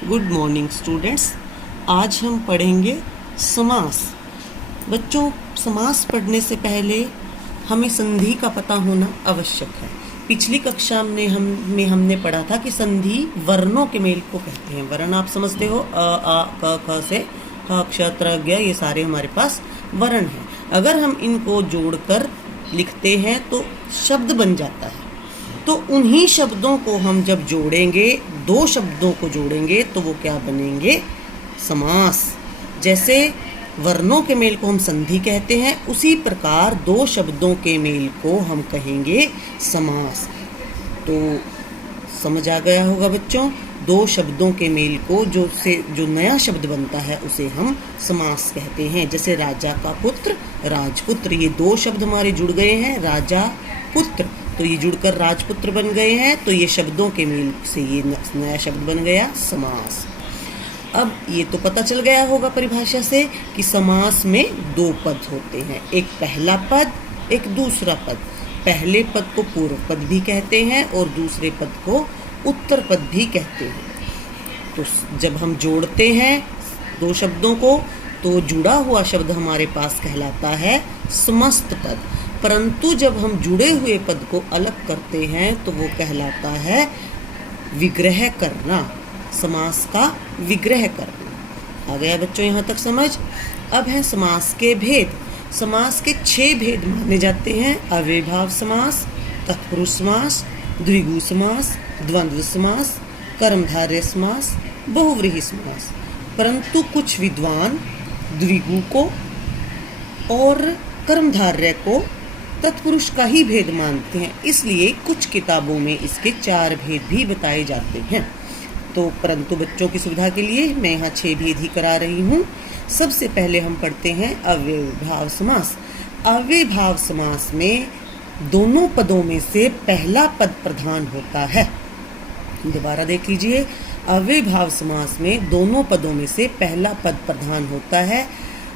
Good morning students. आज हम पढ़ेंगे समास। बच्चों, समास पढ़ने से पहले हमें संधि का पता होना आवश्यक है। पिछली कक्षा में हमने पढ़ा था कि संधि वर्णों के मेल को कहते हैं। वर्ण आप समझते हो, अ आ क ख से ह क्ष त्र ज्ञ, ये सारे हमारे पास वर्ण हैं। अगर हम इनको जोड़कर लिखते हैं तो शब्द बन जाता है। तो उन्हीं शब्दों को हम जब जोड़ेंगे, दो शब्दों को जोड़ेंगे तो वो क्या बनेंगे? समास। जैसे वर्णों के मेल को हम संधि कहते हैं, उसी प्रकार दो शब्दों के मेल को हम कहेंगे समास। तो समझ आ गया होगा बच्चों, दो शब्दों के मेल को जो नया शब्द बनता है उसे हम समास कहते हैं। जैसे राजा का पुत्र, राजपुत्र, ये दो शब्द हमारे जुड़ गए हैं, राजा पुत्र, तो ये जुड़कर राजपुत्र बन गए हैं। तो ये शब्दों के मेल से ये नया शब्द बन गया समास। अब ये तो पता चल गया होगा परिभाषा से कि समास में दो पद होते हैं, एक पहला पद, एक दूसरा पद। पहले पद को पूर्व पद भी कहते हैं और दूसरे पद को उत्तर पद भी कहते हैं। तो जब हम जोड़ते हैं दो शब्दों को तो जुड़ा हुआ शब्द हमारे पास कहलाता है समस्त पद। परंतु जब हम जुड़े हुए पद को अलग करते हैं तो वो कहलाता है विग्रह करना, समास का विग्रह करना। आ गया बच्चों यहाँ तक समझ? अब है समास के भेद। समास के 6 भेद माने जाते हैं: अव्ययीभाव समास, तत्पुरुष समास, द्विगु समास, द्वंद्व समास, कर्मधारय समास, बहुव्रीहि समास। परंतु कुछ विद्वान द्विगु को और कर्मधारय को तत्पुरुष का ही भेद मानते हैं, इसलिए कुछ किताबों में इसके 4 भेद भी बताए जाते हैं। तो परंतु बच्चों की सुविधा के लिए मैं यहाँ 6 भेद ही करा रही हूँ। सबसे पहले हम पढ़ते हैं अव्ययीभाव समास। अव्ययीभाव समास में दोनों पदों में से पहला पद प्रधान होता है। दोबारा देख लीजिए, अव्ययीभाव समास में दोनों पदों में से पहला पद प्रधान होता है,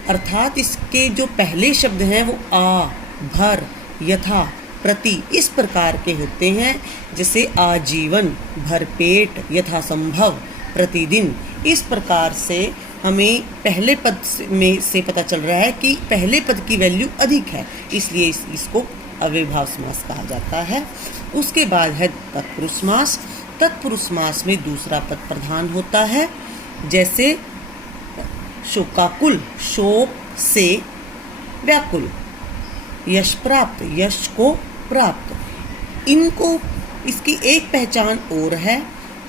अर्थात इसके जो पहले शब्द हैं वो आ, भर, यथा, प्रति इस प्रकार के होते हैं। जैसे आजीवन, भरपेट, यथासंभव, प्रतिदिन। इस प्रकार से हमें पहले पद में से पता चल रहा है कि पहले पद की वैल्यू अधिक है, इसलिए इसको अव्ययीभाव समास कहा जाता है। उसके बाद है तत्पुरुष समास। तत्पुरुष समास में दूसरा पद प्रधान होता है। जैसे शोकाकुल, शोक से व्याकुल, यश प्राप्त, यश को प्राप्त। इसकी एक पहचान और है,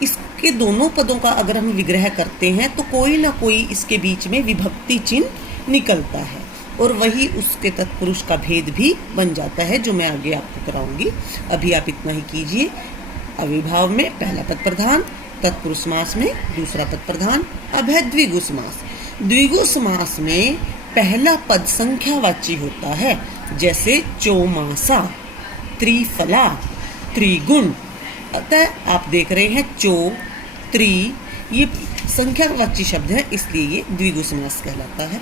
इसके दोनों पदों का अगर हम विग्रह करते हैं तो कोई ना कोई इसके बीच में विभक्ति चिन्ह निकलता है और वही उसके तत्पुरुष का भेद भी बन जाता है, जो मैं आगे आपको कराऊंगी। अभी आप इतना ही कीजिए। अव्ययीभाव में पहला पद प्रधान, तत्पुरुष समास में दूसरा पद प्रधान। अब है द्विगु समास। द्विगु समास में पहला पद संख्यावाची होता है। जैसे चौमासा, त्रिफला, त्रिगुण। अतः आप देख रहे हैं चो, त्रि, ये संख्यावाची शब्द है, इसलिए ये द्विगु समास कहलाता है।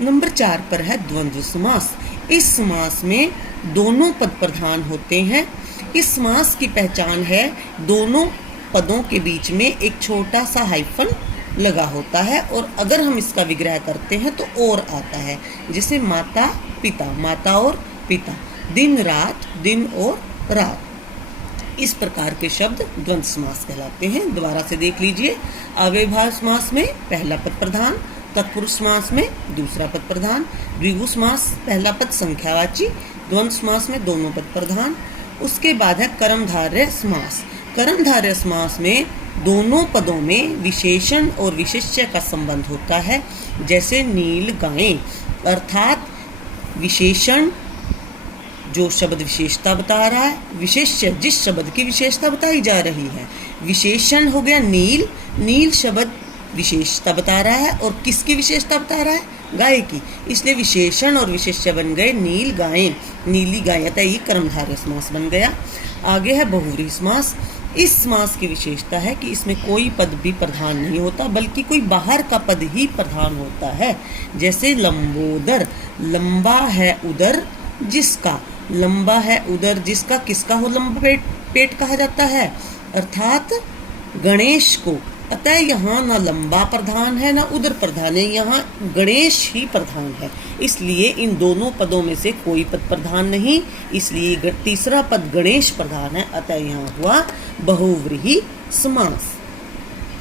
नंबर 4 पर है द्वंद्व समास। इस समास में दोनों पद प्रधान होते हैं। इस समास की पहचान है दोनों पदों के बीच में एक छोटा सा हाइफन लगा होता है, और अगर हम इसका विग्रह करते हैं तो और आता है। जैसे माता पिता, माता और पिता, दिन रात, दिन और रात। इस प्रकार के शब्द द्वंद्व समास कहलाते हैं। दोबारा से देख लीजिए, अव्ययीभाव समास में पहला पद प्रधान, तत्पुरुष समास में दूसरा पद प्रधान, द्विगु समास पहला पद संख्यावाची, द्वंद्व समास में दोनों पद प्रधान। उसके बाद है कर्मधारय समास। कर्मधारय समास में दोनों पदों में विशेषण और विशेष्य का संबंध होता है। जैसे नील गायें, अर्थात विशेषण जो शब्द विशेषता बता रहा है, विशेष्य जिस शब्द की विशेषता बताई जा रही है। विशेषण हो गया नील, नील शब्द विशेषता बता रहा है, और किसकी विशेषता बता रहा है? गाय की, इसलिए विशेषण और विशेष्य बन गए नील गायें, नीली गाय। अतः ये कर्मधारय समास बन गया। आगे है बहुव्रीहि समास। इस समास की विशेषता है कि इसमें कोई पद भी प्रधान नहीं होता, बल्कि कोई बाहर का पद ही प्रधान होता है। जैसे लंबोदर, लंबा है उदर जिसका, लंबा है उदर जिसका, किसका हो लंबा पेट कहा जाता है? अर्थात गणेश को अतः यहाँ ना लंबा प्रधान है ना उदर प्रधान है, यहाँ गणेश ही प्रधान है। इसलिए इन दोनों पदों में से कोई पद प्रधान नहीं, इसलिए तीसरा पद गणेश प्रधान है। अतः यहाँ हुआ बहुव्रीहि समास।